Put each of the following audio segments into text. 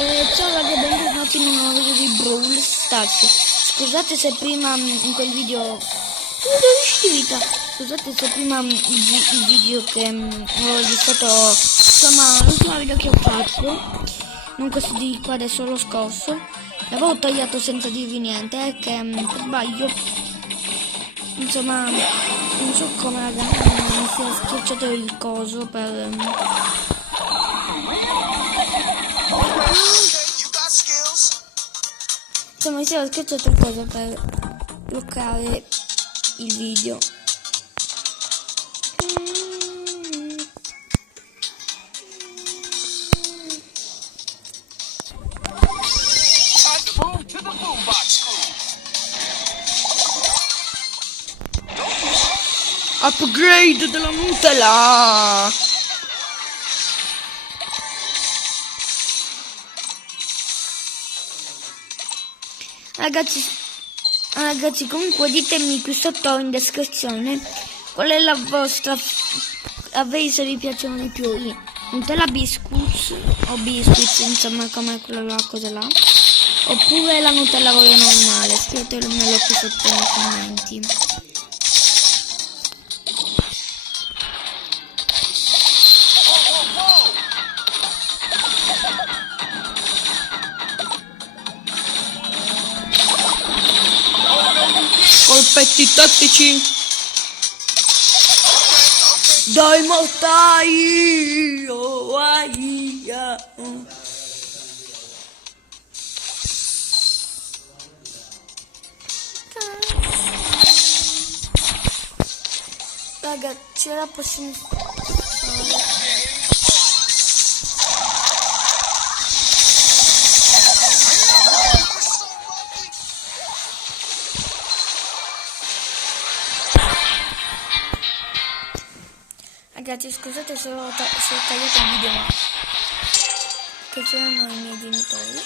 Ciao ragazzi, bentornati in un nuovo video di Brawl Stars. Scusate se prima in quel video scusate se prima il video che ho registrato, insomma l'ultimo video che ho fatto, non questo di qua adesso, lo scorso, l'avevo tagliato senza dirvi niente, che per sbaglio, insomma non so come ragazzi mi si è schiacciato il coso per insomma mi si era schiacciato il coso per bloccare il video. Upgrade della Nutella! Ragazzi, comunque ditemi qui sotto in descrizione qual è la vostra se vi piacciono di più i Nutella Biscuits o Biscuits, insomma come quella cosa là, oppure la Nutella Oreo normale. Scrivetemelo qui sotto nei commenti. Colpetti tattici dai mortai, oh, aia. Ragazzi, ora possiamo Ragazzi, scusate se ho tagliato il video, ma che c'erano i miei genitori.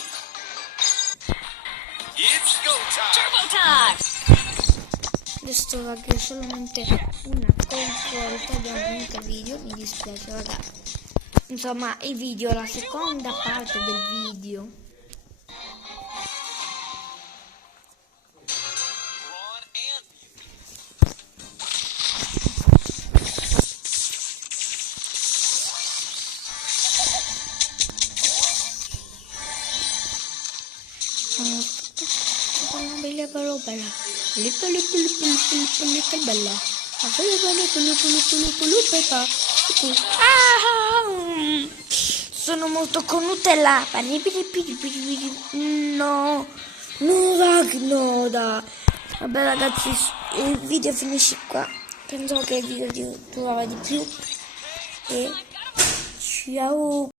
Adesso ragazzi è solamente una conforta, abbiamo finito il video, mi dispiace ragazzi. Insomma il video, la seconda parte del video. Bella. Sono molto con Nutella. No, no, da. Vabbè ragazzi, il video finisce qua. Penso che il video durava di più. E ciao.